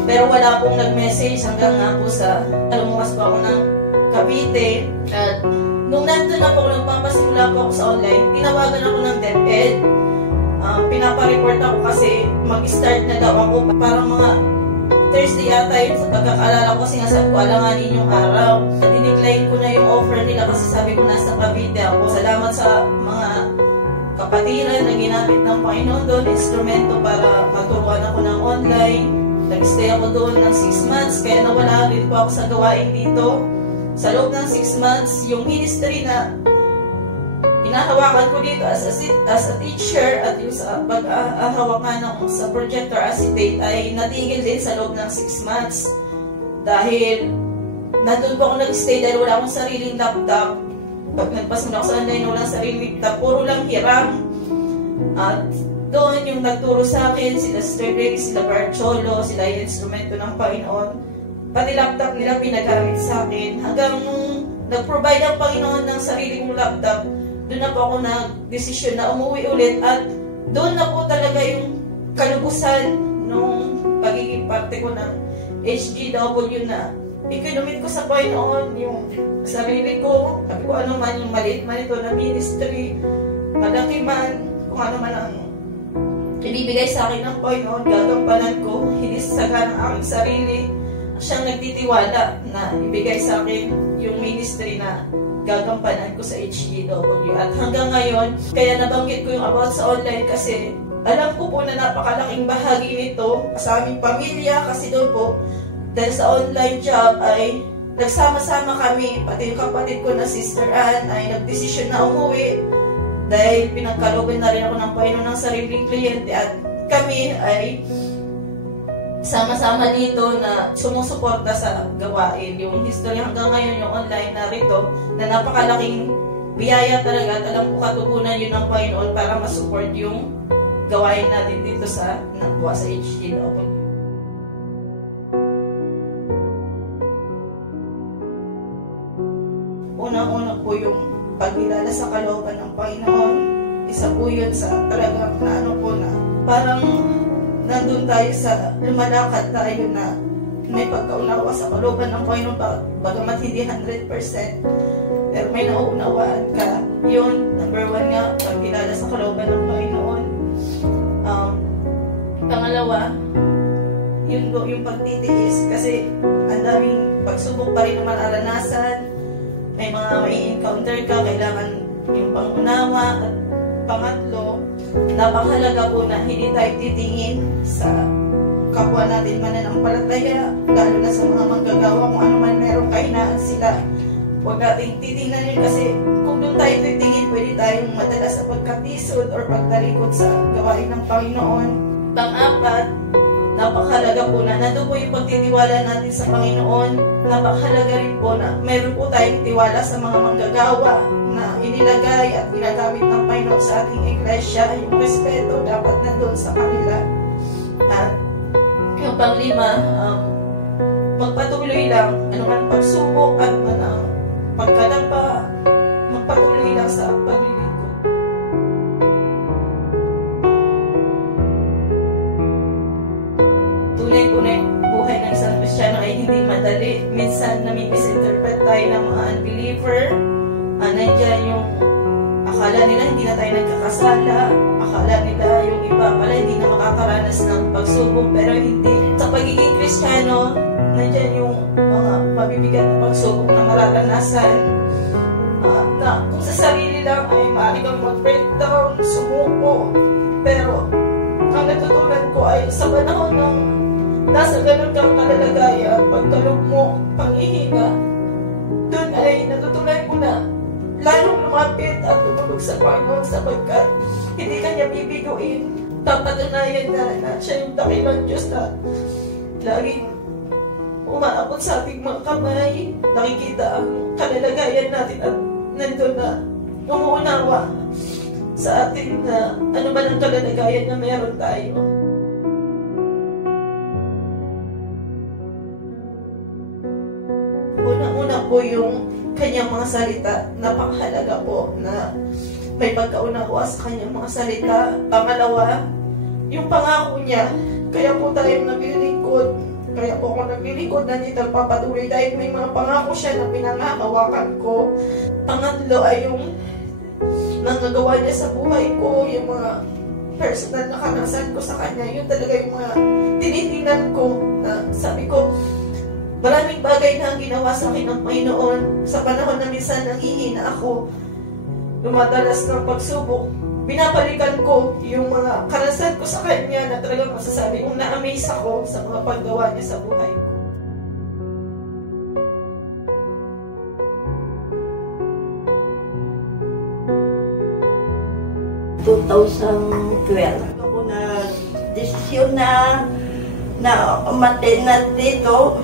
pero wala pong nag-message hanggang nga po sa lumuwas po ako ng Cavite. At nung nandun na po, nagpapasimula po ako sa online, tinawagan ako ng DepEd. Pinapareport ako kasi mag-start na daw ako. Parang mga Thursday yata yun sa pagkakaalala ko kasi nga sabi ko, alanganin yung araw. Dinecline ko na yung offer nila kasi sabi ko nasa Cavite ako. Salamat sa mga kapatiran na ginamit ng Panginoon doon, instrumento para maturuan ako ng online. Nag-stay ako doon ng 6 months, kaya nawala rin po ako sa gawain dito. Sa loob ng 6 months, yung ministry na inahawakan ko dito as a teacher at yung sa pag-ahawakan sa projector acetate ay natigil din sa loob ng 6 months. Dahil nandun po ako nag-stay dahil wala akong sariling laptop. Pag nagpasimula ako sa online, walang sariling laptop, puro lang hiram. At doon yung nagturo sa akin, sila Sister Greg, sila Barcholo, sila yung instrumento ng Panginoon. Pati laptop nila pinagamit sa akin. Hanggang nag-provide ang Panginoon ng sarili kong laptop, doon na po ako nag-desisyon na umuwi ulit. At doon na po talaga yung kalubusan nung pagiging parte ko ng HGW na ikinumit ko sa Panginoon yung sarili ko. Sabi ko ano man yung maliit man ito na ministry, malaki man, kung ano man ang ibibigay sa akin ng Panginoon, gagampanan ko, hindi sasaga ng aking sarili. Siyang nagtitiwala na ibigay sa akin yung ministry na gagampanan ko sa HGW. At hanggang ngayon, kaya nabanggit ko yung about sa online kasi alam ko po na napakalaking bahagi nito sa aming pamilya kasi doon po, dahil sa online job ay nagsama-sama kami, pati yung kapatid ko na Sister Ann ay nagdesisyon na umuwi dahil pinagkalooban na rin ako ng Panginoon ng sariling kliyente at kami ay sama-sama dito na sumusuporta sa gawain. Yung history hanggang ngayon, yung online na rito, na napakalaking biyaya talaga at alam ko katugunan yun ng Panginoon para masupport yung gawain natin dito sa Nagwa sa HGW. Unang-una po yung pagkilala sa kalooban ng Panginoon. Isa po yun sa talagang na ano po na parang nandun tayo sa lumalakad tayo na may pagkaunawa sa kalooban ng Panginoon, bagamat hindi 100%, pero may nauunawaan ka. Yun, number 1 nga, pagkilala sa kalooban ng Panginoon. Pangalawa, yun po yung pagtitiis, kasi ang daming pagsubok pa rin na mararanasan. May mga may encounter ka, kailangan yung pangunawa. At pangatlo, napakahalaga po na hindi tayo titingin sa kapwa natin mananampalataya, lalo na sa mga manggagawa, kung ano man meron kahinaan sila. Huwag natin titingnan yun kasi kung doon tayo titingin, pwede tayong madala sa pagkatisod or pagtalikod sa gawain ng Panginoon. Pang-apat, napakahalaga po na nandun po yung pagtitiwala natin sa Panginoon. Napakahalaga rin po na meron po tayong tiwala sa mga manggagawa na inilagay at ginagamit ng Panginoon sa ating iglesia. Yung respeto dapat nandun sa kanila. At yung panglima, magpatuloy lang, ano man pagsubok at pagkadapa, magpatuloy lang sa paglilingkod. Tunay po na yung buhay ng isang Kristiyano ay hindi madali. Minsan nami-misinterpret tayo ng mga unbeliever. Nandiyan yung akala nila hindi na tayo nagkakasala, akala nila yung iba pala hindi na makakaranas ng pagsubok, pero hindi. Sa pagiging Kristiyano, nandiyan yung mga mabibigat na pagsubok na mararanasan, na kung sa sarili lang ay maaari kang mag-breakdown, sumuko, pero ang natutunan ko ay sa panahon ng nasa ganun kang kalalagayan, pagtalog mo, panghihinga, doon ay natutunan ko na lalong lumapit at tumulog sa Panginoon sapagkat hindi kanya bibiguin. Papatunayan na siya yung dakilang Diyos na laging umaabot sa ating mga kamay. Nakikita ang kalalagayan natin at nandun na umuunawa sa atin na ano man ang kalalagayan na meron tayo. Unang-una po yung kanyang mga salita, napakahalaga po na may pagkaunawa sa kanyang mga salita. Pangalawa, yung pangako niya, kaya po tayong naglilingkod, kaya po ako naglilingkod na dito papatuloy dahil may mga pangako siya na pinangahawakan ko. Pangatlo ay yung nangagawa niya sa buhay ko, yung mga personal na karanasan ko sa kanya, yun talaga yung mga tinitingnan ko na sabi ko, maraming bagay na ang ginawa sa akin ng Panginoon sa panahon na minsan nanghihina ako, lumadalas ng pagsubok. Binabalikan ko yung mga karanasan ko sa Kanya na talagang masasabi kong na-amaze ako sa mga paggawa niya sa buhay ko. Ako na desisyon na umatin na dito.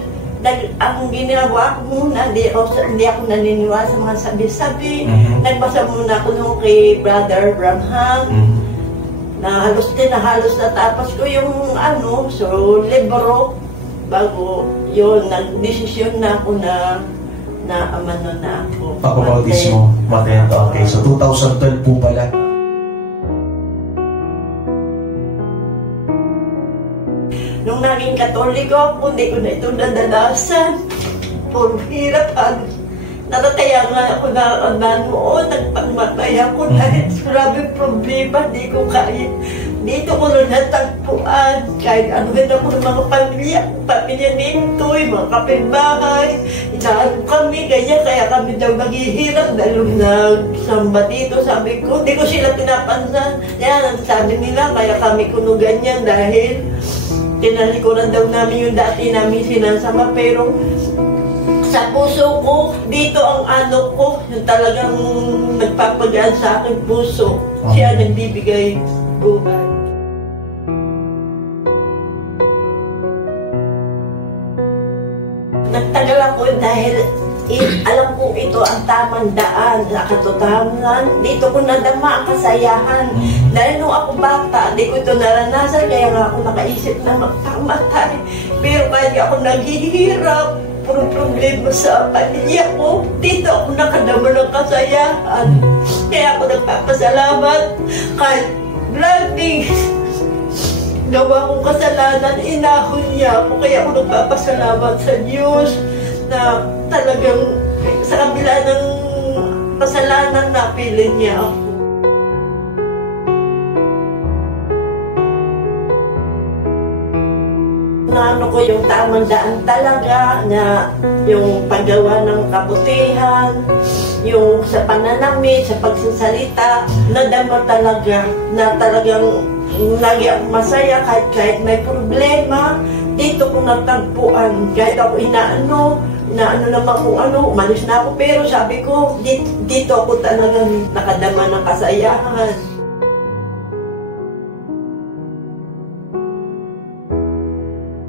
Ang ginawa ko muna, hindi ako naniniwala sa mga sabi-sabi. Nagbasa muna ako nung kay Brother Branham. Na halos natapos ko yung libro. Bago yun, nag-desisyon na ako na amano na ako. Pagpapautismo, Maten. Okay, so 2012 po pala. Nung naging Katoliko ako, hindi ko na ito nadalasan. Puro hirap. Natataya nga ako na noon, nagpangmatay ako dahil maraming problema, di ko kaya. Dito ko na natagpuan, kahit ano rin ako ng mga pamilya nito, mga kapitbahay. Inaano kami, kaya kami daw naghihirap dahil nagsamba dito. Sabi ko, di ko sila pinapansan. Yan, sabi nila, kaya kami kuno ganyan dahil tinalikuran daw namin yung dati namin sinasama, pero sa puso ko, dito ang ano ko, yung talagang nagpapagaan sa aking puso. Siya nagbibigay buhay. Nagtagal ako dahil alam ko ito ang tamang daan sa katotohanan. Dito ko nadama ang kasayahan. Dahil nung ako bata, di ko ito naranasan, kaya nga ako nakaisip na magpamatay. Pero kaya ako naghihirap, puro problema sa pamilya ko. Dito ako nakadama ng kasayahan. Kaya ako nagpapasalamat kahit laging gawa kong kasalanan, inahon niya ako. Kaya ako nagpapasalamat sa Diyos na talagang sa kabila ng kasalanan, napili niya ako. Naano ko yung tamang daan talaga, na yung paggawa ng kabutihan, yung sa pananamit, sa pagsasalita, nadama talaga na talagang lagi ako masaya kahit may problema. Dito ko natagpuan, kahit ako inaano naman kung umalis na ako, pero sabi ko, dito ako talagang nakadama ng kasayahan.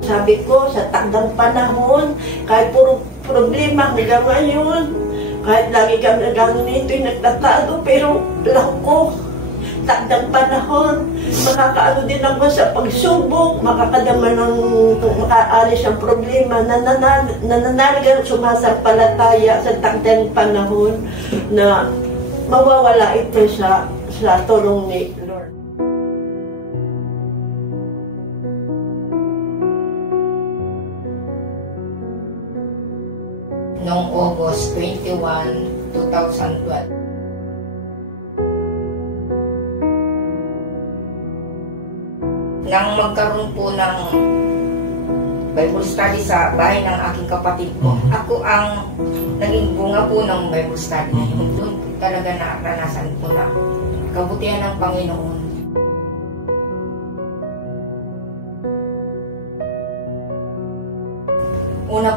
Sabi ko, sa takdang panahon, kahit puro problema hanggang ngayon, kahit lagi kami nagano nito yung nagtatalo, pero lang ko, takdang panahon, makakaano din ako sa pagsubok, makakadama ng makaalis ang problema, nananalig sumasampalataya sa takdang panahon na mawawala ito sa tulong ni Lord. Noong August 21, 2012. Nang magkaroon po ng Bible study sa bahay ng aking kapatid ko, ako ang naging bunga po ng Bible study. Doon talaga naranasan ko na kabutihan ng Panginoon.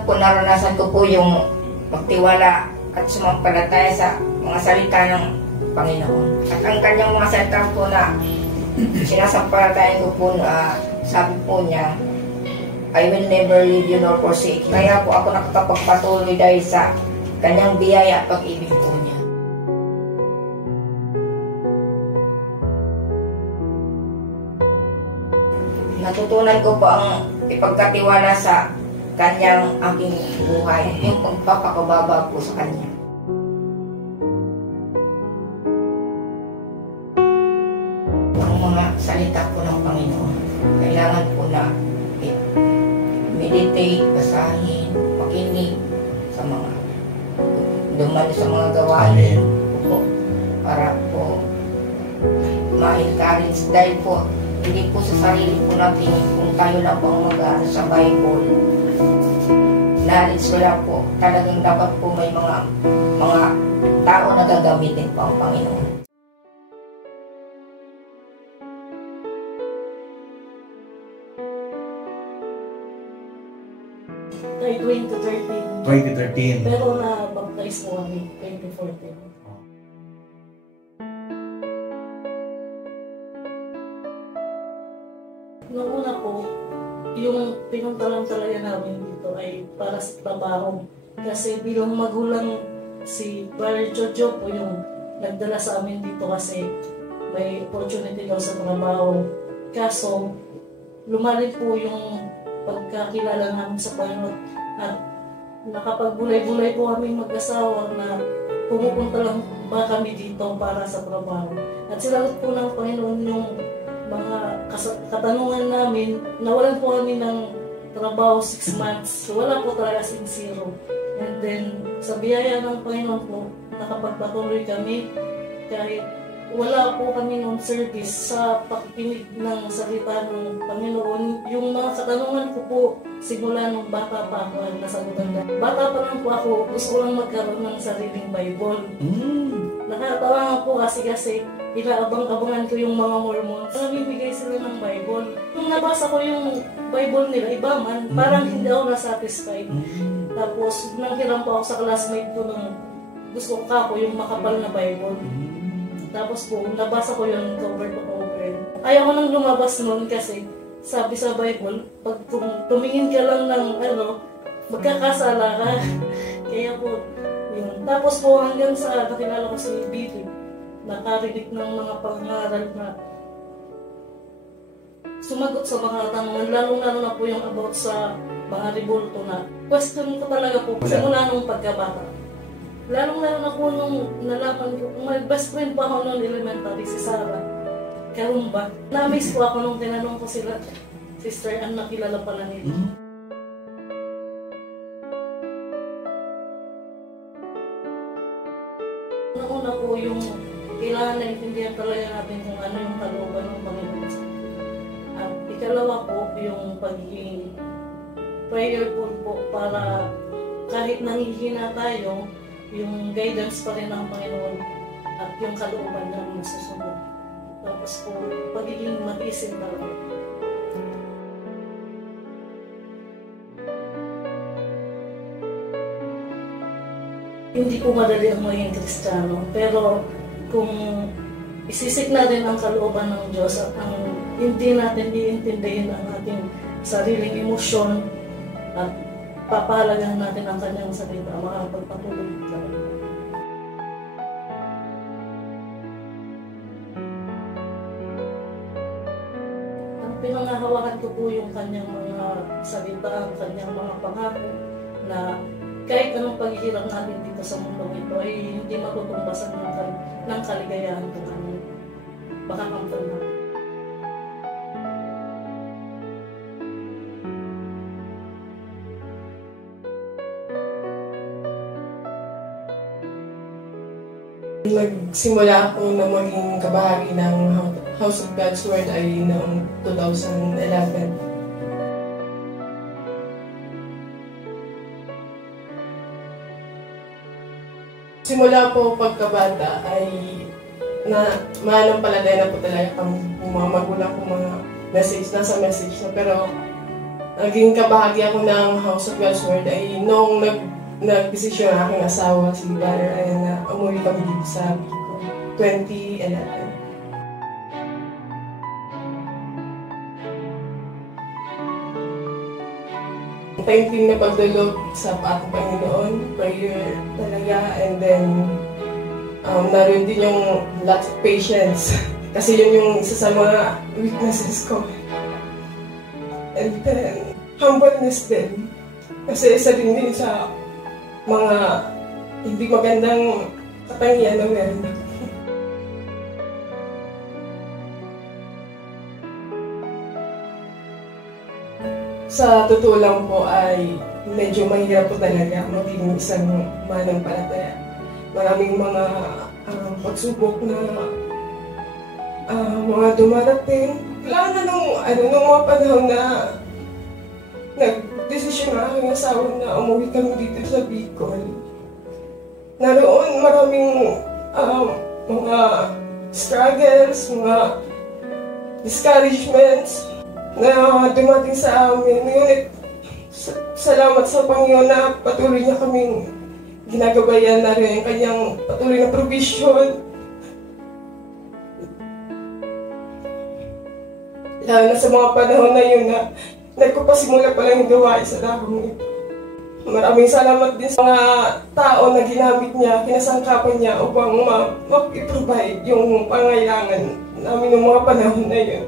po naranasan ko po yung magtiwala at sumampalataya sa mga salita ng Panginoon. At ang kanyang mga salita po na sinasampalatayan ko po na sabi po niya, I will never leave you nor forsake you. Kaya po ako nakakapagpatuloy dahil sa kanyang biyaya at pag-ibig po niya. Natutunan ko po ang ipagkatiwala sa kanyang aking buhay, yung pagpapakababa po sa kanya. Ang mga salita po ng Panginoon, kailangan po na meditate, basahin, makinig sa mga dumalo sa mga gawain po, para po ma-encourage dahil po hindi po sa sarili po natin kung tayo lang po ang mag-aaral sa Bible. Knowledge ko lang po, talagang dapat po may mga tao na gagamitin po ang Panginoon. Ay, 2013. 2013. Pero na-baptize mo kami 2014. Noong una po, yung pinuntalan talaga namin dito ay para sa trabaho. Kasi bilang magulang, si Brother Jojo po yung nagdala sa amin dito kasi may opportunity daw sa trabaho. Kaso, lumalim po yung pagkakilala namin sa Panginoon at nakapagbulay-bulay po kami mag-asawa na pumupunta lang ba kami dito para sa trabaho. At sinagot po ng Panginoon yung mga katanungan namin. Nawalan po kami ng trabaho 6 months. So wala po talaga zero. And then sa biyaya ng Panginoon po, nakapagpatuloy kami kahit wala po kami ng service sa pakikinig ng salita ng Panginoon. Yung mga katanungan ko po, simula nung bata pa ako ay nasagutan na. Bata pa lang po ako, gusto ko lang magkaroon ng sariling Bible. Nakatawa nga po kasi inaabang-abangan ko yung mga Mormons. Namimigay sila ng Bible. Nung nabasa ko yung Bible nila, iba man, parang hindi ako nasatisfied. Tapos, nang hiram po ako sa classmate ko nung gusto ko yung makapal na Bible. Tapos po, nabasa ko yung cover to cover. Ayaw ko nang lumabas noon kasi sabi sa Bible, pag tumingin ka lang ng magkakasala ka. Kaya po, yun. Tapos po hanggang sa nakilala ko si Billy, nakarinig ng mga pangaral na sumagot sa mga tanungan, lalong-lalo na po yung about sa mga rebulto na question ko talaga po simula nung pagkabata. Lalong-lalo na po nung nalaman ko, may best friend pa ako nung elementary, si Sarah Karumba. Na-amaze po ako nung tinanong ko sila, Sister Ann, nakilala pala nila. Una po yung kailangan na intindihan talaga natin kung ano yung kalooban ng Panginoon sa atin. At ikalawa po yung pagiging prayerful po para kahit nangihina tayo, yung guidance pa rin ng Panginoon at yung kalooban ng nasusunod. Tapos po, pagiging matiisin talaga. Hindi po madali ang maging Kristiyano, pero kung isisik natin ang kalooban ng Diyos at ang hindi natin iintindihin ang ating sariling emosyon at papahalagan natin ang kanyang salita, makapagpatuloy tayo. Ang pinangahawakan ko po yung kanyang mga salita, ang kanyang mga pangako na kahit anong paghihirap natin dito sa mundong ito ay hindi matutumbasan ng kaligayahan kung ano makakamtan natin. Nagsimula ako na maging kabahagi ng House of God's Word ay noong 2011. Simula po pagkabata ay manampalataya na po talaga ang mga magulang ko mga message, nasa message na. Pero naging kabahagi ako ng House of God's Word ay noong nag-desisyon ang aking asawa, si Brother Ryan, na umuwi kami dito sa 2011. Painting na pagdulog sa ating Panginoon, prayer talaga, and then naroon din yung lots of patience kasi yun yung isa sa mga weaknesses ko. And then humbleness din kasi isa din sa mga hindi magandang katangian na meron ako. Sa totoo lang po ay medyo mahirap po talaga maging isang manampalataya. Maraming mga pagsubok na mga dumarating. Lalo na nung mga panahon na nag-desisyon na aking asawa na umuwi kami dito sa Bicol. Naroon maraming mga struggles, mga discouragements na dumating sa amin. Ngunit salamat sa Panginoon na patuloy niya kaming ginagabayan na rin ang kanyang patuloy na provision. Lalo na sa mga panahon na yun na nagpapasimula pa lang yung gawain sa dakong ito. Maraming salamat din sa mga tao na ginamit niya, kinasangkapan niya upang mag-provide yung pangailangan namin ng mga panahon na yun.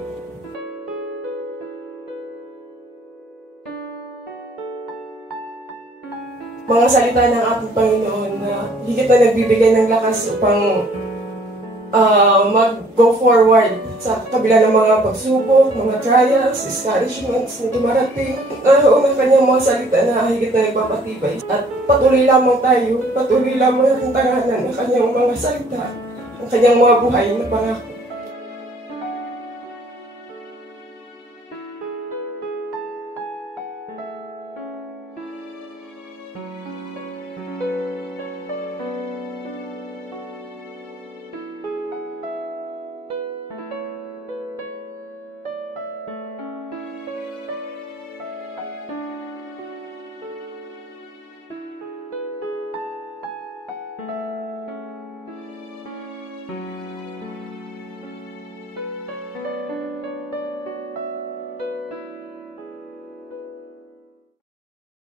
Mga salita ng ating Panginoon na higit na nagbibigay ng lakas upang mag-go forward sa kabila ng mga pagsubok, mga trials, discouragements na dumarating. Naroon ang kanyang mga salita na higit na nagpapatibay. At patuloy lamang tayo, patuloy lamang natin tanganan ang kanyang mga salita, ang kanyang mga buhay na pangako.